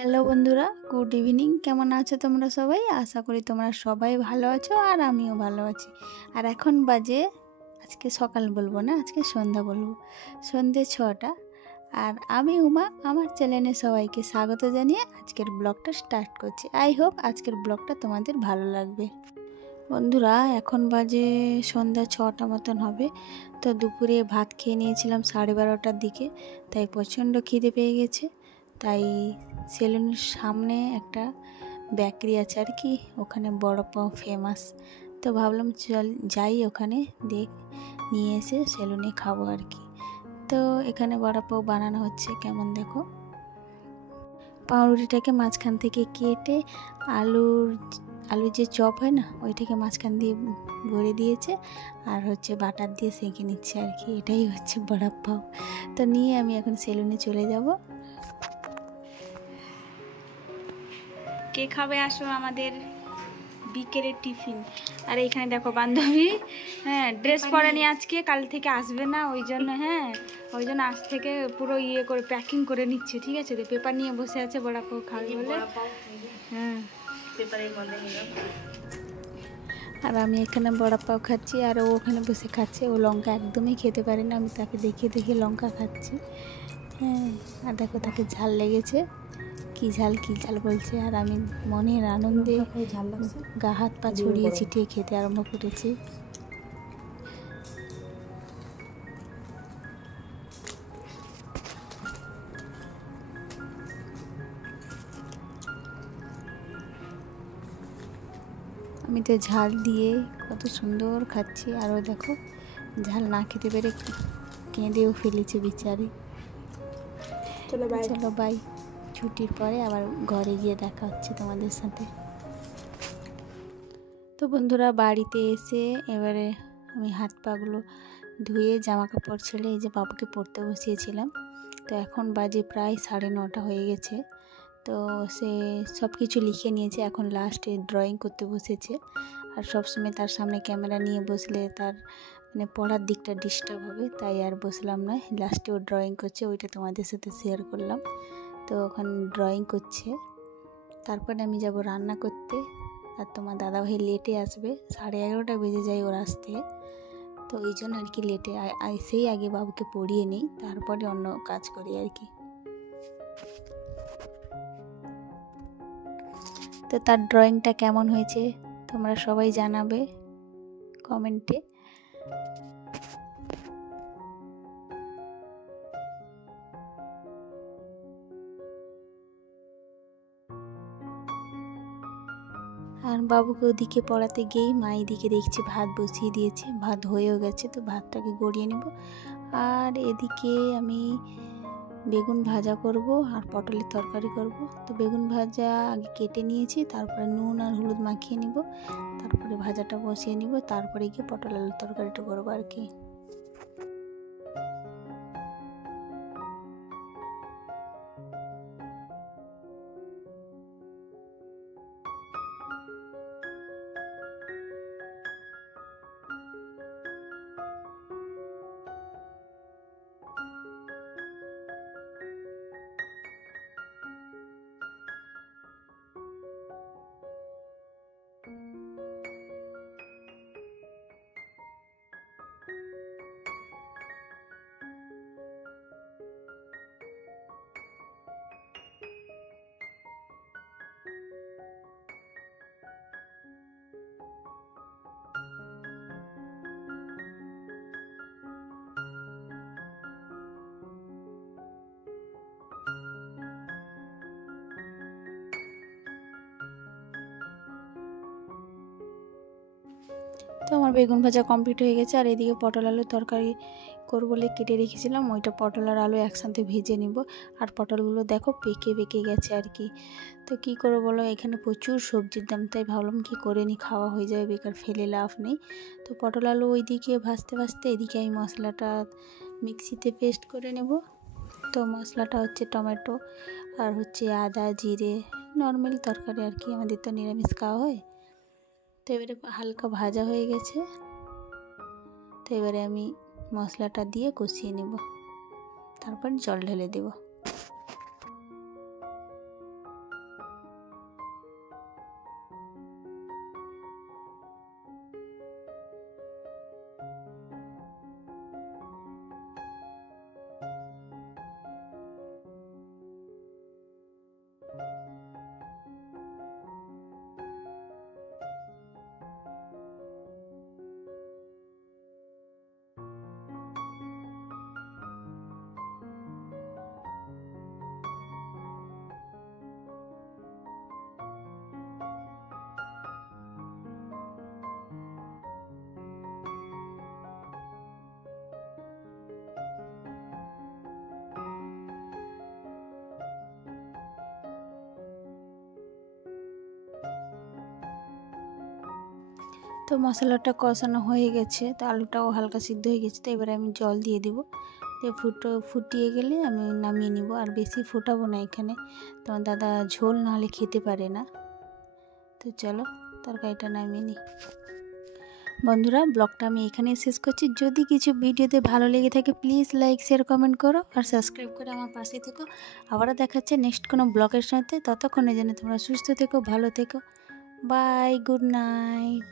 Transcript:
Hello বন্ধুরা, good evening. কেমন আছো তোমরা সবাই? আশা করি তোমরা সবাই ভালো আছো আর আমিও ভালো আছি। আর এখন বাজে, আজকে সকাল বলবো না, আজকে সন্ধ্যা বলবো, সন্ধ্যে 6টা। আর আমি উমা আমার চ্যানেলে সবাইকে স্বাগত জানিয়ে আজকের ব্লগটা স্টার্ট করছি। আই হোপ আজকের ব্লগটা তোমাদের ভালো লাগবে। বন্ধুরা, এখন বাজে সন্ধ্যা 6টা মতন হবে। তো দুপুরে ভাত খেয়ে নিয়েছিলাম 12:30টার দিকে, তাই প্রচণ্ড খিদে পেয়ে গেছে। তাই সেলুনের সামনে একটা বেকারি আছে আর কি, ওখানে বড় পাও ফেমাস। তো ভাবলাম চল যাই ওখানে, নিয়ে এসে সেলুনে খাবো আর কি। তো এখানে বড় পাও বানানো হচ্ছে, কেমন দেখো। পাউরুটিটাকে মাঝখান থেকে কেটে আলুর যে চপ হয় না, ওইটাকে মাঝখান দিয়ে ভরে দিয়েছে, আর হচ্ছে বাটার দিয়ে সেঁকে নিচ্ছে আর কি। এটাই হচ্ছে বড় পাও। তো নিয়ে আমি এখন সেলুনে চলে যাব। কে খাবে আসো আমাদের বিকেলের টিফিন। আর এখানে দেখো বান্ধবী, ড্রেস পরেনি আজকে, কাল থেকে আসবে না, ওই জন্য আজ থেকে পুরো করে প্যাকিং করে নিচ্ছে, ঠিক আছে। তো পেপার নিয়ে বসে আছে, বড়া পাও খাবে বলে। পেপারের মধ্যে নিলাম। আর আমি এখানে বড়া পাও খাচ্ছি, আর ও ওখানে বসে খাচ্ছে। ও লঙ্কা একদমই খেতে পারে না, আমি তাকে দেখে লঙ্কা খাচ্ছি। আর দেখো তাকে ঝাল লেগেছে, কি ঝাল বলছে। আর আমি মনের আনন্দে গা হাত পা ছড়িয়ে ছিটিয়ে খেতে আরম্ভ করেছি। আমি তো ঝাল দিয়ে কত সুন্দর খাচ্ছি, আরও দেখো ঝাল না খেতে পেরে কেঁদেও ফেলেছে বিচারি। চলো বাই, ছুটির পরে আবার ঘরে গিয়ে দেখা হচ্ছে তোমাদের সাথে। তো বন্ধুরা, বাড়িতে এসে এবারে আমি হাত পাগুলো ধুয়ে জামা কাপড় ছেড়ে এই যে বাবুকে পড়তে বসিয়েছিলাম। তো এখন বাজে প্রায় 9:30 হয়ে গেছে। তো সে সব কিছু লিখে নিয়েছে, এখন লাস্টে ড্রয়িং করতে বসেছে। আর সবসময় তার সামনে ক্যামেরা নিয়ে বসলে তার পড়ার দিকটা ডিস্টার্ব হবে, তাই আর বসলাম না। লাস্টে ও ড্রয়িং করছে, ওইটা তোমাদের সাথে শেয়ার করলাম। তো ওখানে ড্রয়িং করছে। তারপরে আমি যাব রান্না করতে। আর তোমার দাদাভাই লেটে আসবে, 11:30 বেজে যায় ওর আসতে। তো ওই জন্য আর কি লেটে এসেই আগে বাবুকে পড়িয়ে নিই, তারপরে অন্য কাজ করি আর কি। তো তার ড্রয়িংটা কেমন হয়েছে তোমরা সবাই জানাবে কমেন্টে। আর বাবুকে ওদিকে পড়াতে গিয়েই মা এদিকে দেখছি ভাত বসিয়ে দিয়েছে, ভাত হয়েও গেছে। তো ভাতটাকে গড়িয়ে নেব। আর এদিকে আমি বেগুন ভাজা করব আর পটলের তরকারি করব। তো বেগুন ভাজা আগে কেটে নিয়েছি, তারপরে নুন আর হলুদ মাখিয়ে নিব, তারপরে ভাজাটা বসিয়ে নিব, তারপরে গিয়ে পটল আলুর তরকারিটা করবো আর কি। তো আমার বেগুন ভাজা কমপ্লিট হয়ে গেছে। আর এদিকে পটল আলুর তরকারি করবো বলে কেটে রেখেছিলাম, ওইটা পটল আর আলু একসাথে ভেজে নিব। আর পটলগুলো দেখো পেকে গেছে আর কি। তো কী করবো বলো, এখানে প্রচুর সবজির দাম, তাই ভাবলাম কি করে নি, খাওয়া হয়ে যাবে, বেকার ফেলে লাভ নেই। তো পটল আলু ওইদিকে ভাজতে এদিকে আমি মশলাটা মিক্সিতে পেস্ট করে নেব। তো মশলাটা হচ্ছে টমেটো আর হচ্ছে আদা জিরে, নর্মাল তরকারি আর কি, আমাদের তো নিরামিষ খাওয়া হয়। তো এবারে হালকা ভাজা হয়ে গেছে। তো এবারে আমি মশলাটা দিয়ে কষিয়ে নেব, তারপর জল ঢেলে দেব। তো মশলাটা কষানো হয়ে গেছে, তো আলুটাও হালকা সিদ্ধ হয়ে গেছে। তো এবারে আমি জল দিয়ে দিব, দিয়ে ফুটিয়ে গেলে আমি নামিয়ে নিব। আর বেশি ফোটাবো না এখানে, তোমার দাদা ঝোল নাহলে খেতে পারে না। তো চলো তরকারিটা নামিয়ে নিই। বন্ধুরা, ব্লগটা আমি এখানেই শেষ করছি। যদি কিছু ভিডিওতে ভালো লেগে থাকে প্লিজ লাইক শেয়ার কমেন্ট করো আর সাবস্ক্রাইব করে আমার পাশে থেকো। আবারও দেখাচ্ছে নেক্সট কোনো ব্লগের সাথে। ততক্ষণে যেন তোমরা সুস্থ থেকো, ভালো থেকো। Bye, good night.